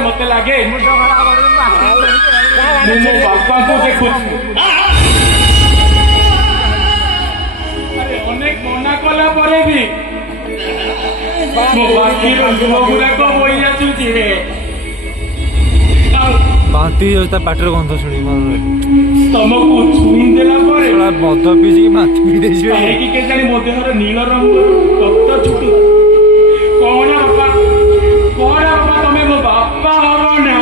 मत लगे बापा को देखु अनेक मना कला भी मो बाकी गुड़ाक बही आसुची बांती पाटर गंध शुणी तुमको छुई देला मद पी माथि पी के जानी मो देहर नील रंग रक्त छुटू कौन बापा तुम्हें मो बापा हम ना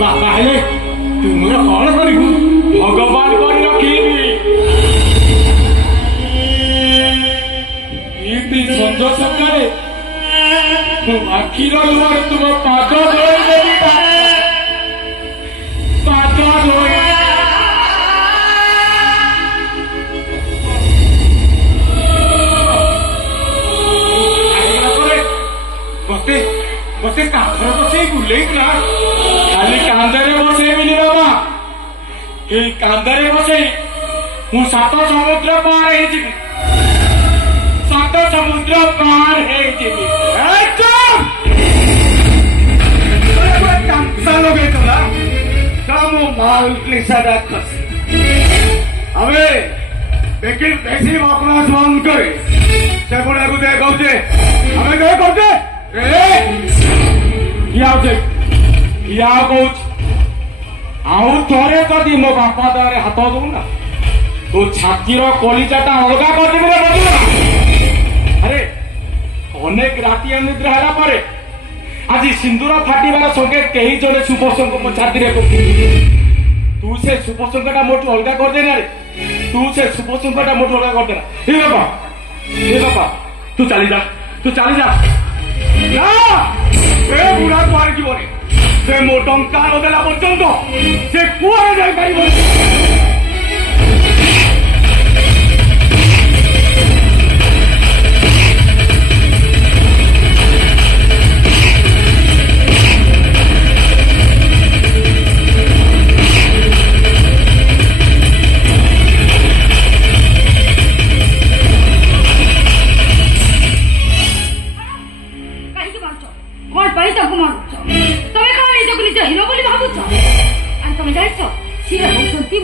बापा हेले तुम कौन करू भगवान कर रखी सज सकारे आखिर लुह तुम पाद धोई पाद धोई बसे बसे कांधर बसे बुले ना खाली कांधरे बसे मिली बाबा ये कांधरे बसे मु सात समुद्र पार है सात समुद्र पार है माल निषादा हमें देखिए बेसी अपराध बंद करे से गुड़ा को देखे हमें कहे करते आउ थोड़े कदी मो बापा दे हाथ दू ना तू छातीर कलिजाटा अलगा करदेवी अरे अनेक राति अनिद्रा है आज सिंदूर फाटिबार संगे कई जड़े सुपसंग मो छाती तू से सुपसंगटा मोटू अलगा करदेना रे तू से सुपसंगटा मोटू अलगा करदेना हे बापा तू चली जा बुढ़ा कुआर जीवन से मो टंका नदेला पर्यंत से कुआरे जाई पारिबो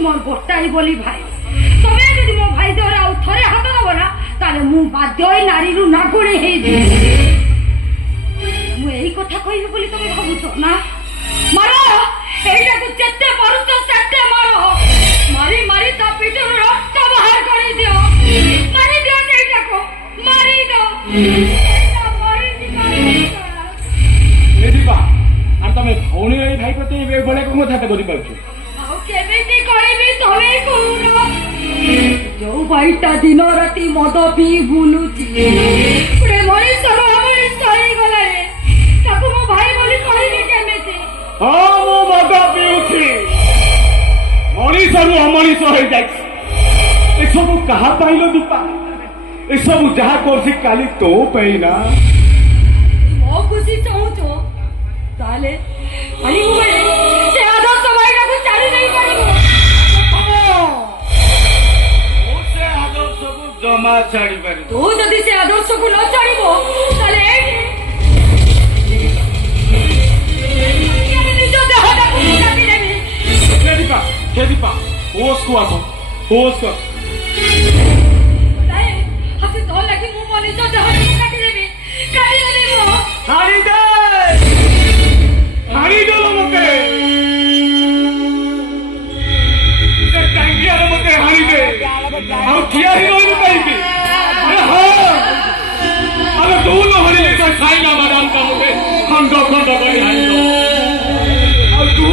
मोर गोटाई बोली भाई तमें जदि मो भाई देहर आउ थरे हाथ दब ना ताले मु बाध्य नारी रु नागुणी हे मु एई कथा कहिबे बोली तमे भाबुछ ना मारो एइटा को जेते मारुछ सेते मारो मारी मारी ता पेट रक्त बाहर कर दियो मारी दियो एइटा को मारी दो मारी दियो ए दीपा आ तमे भौणी भाई प्रति ए बळे को मथा करि पाछु जो भाईटा दिन राति मद पी बुलुची गोटे मनीषर सही गला मो भाई बोली कहबी केमिति हाँ मो मद पीउछि मनीषर अमनीष हो जाए सब कहा पाइल दीपा ए सब जहा करछि काली तो पैना मो खुशी चाहूचो ताले खाली से आदर्श भाईटा को छाड़ी नहीं पारिबो जमा छाड़ी पार तू जदि से आदर्श को न छाड़िबो ताले दीपा होश को आसो होश कर हाथे तो लगी मु मनी तो देह काटी देबी मो हारी दे मके से टांगिया रे मके हारी दे हम किया ही नहीं पाइबी अरे हां अरे दोनों हरी का खाएगा मैडम का मुझे खंड कर हारी दो और तू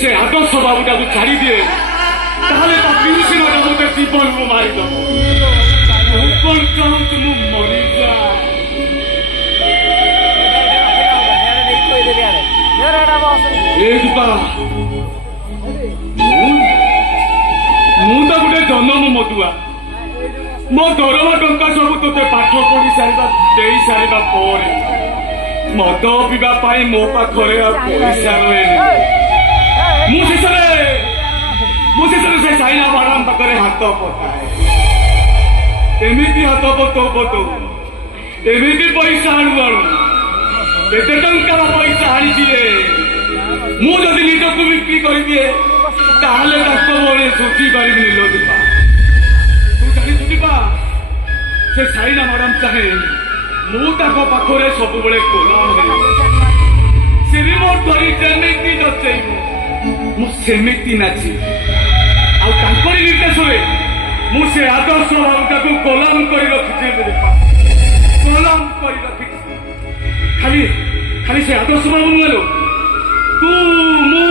से आदर्श बाबूटा को छाड़ी दिए ताहले ता पिउसी न मते जीवन को मारी दो कौन कहूं तुम मरी जा ए दीपा ମଧୁଆ ମୋ ଦରମା ଟଙ୍କା ସବୁ ତୋତେ ପାଠ ପଢି ସାରିବା ଦେଇ ସାରିବା ପରେ ମଦ ପିଇବା ପାଇଁ ମୋ ପାଖରେ ଆଉ ପଇସା ରହେନି। ମୁଁ ଶେଷରେ ସେ ସାଇନା ମ୍ୟାଡାମ ପାଖରେ ହାତ ପକାଏ। ଏମିତି ହାତ ପତଉ ଏମିତି ପଇସା ଆଣୁ କେତେ ଟଙ୍କାର ପଇସା ଆଣିଛି ମୁଁ ଯଦି ନିଜକୁ ବିକ୍ରି କରିଦିଏ ତାହେଲେ ତାଙ୍କ ଭଳି ଶୁଝି ପାରିବିନି ଲୋ ଦୀପା। ତୁ ଜାଣିଛୁ ଦୀପା ସେ ସାଇନା ମ୍ୟାଡାମ ଚାହେଁ ମୁଁ ତାଙ୍କ ପାଖରେ ସବୁବେଳେ ଗୋଲାମ ହେବି। ସେ ରିମୋଟ ଧରି ଯେମିତି ନଚେଇବ ମୁଁ ସେମିତି ନାଚି ଆଉ ତାଙ୍କରି ନିର୍ଦ୍ଦେଶରେ ମୁଁ ସେ ଆଦର୍ଶ ବାବୁଟାକୁ ଗୋଲାମ କରି ରଖିଛି ଗୋଲାମ କରି ରଖିଛି। ଖାଲି ସେ ଆଦର୍ଶ ବାବୁ ନୁହେଁ ତୁ ମୁଁ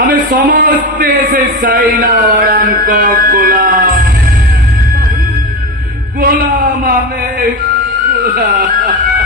ଆମେ ସମସ୍ତେ ସେ ସାଇନା ମ୍ୟାଡାମଙ୍କ ଗୋଲାମ ଆମେ ଗୋଲାମ।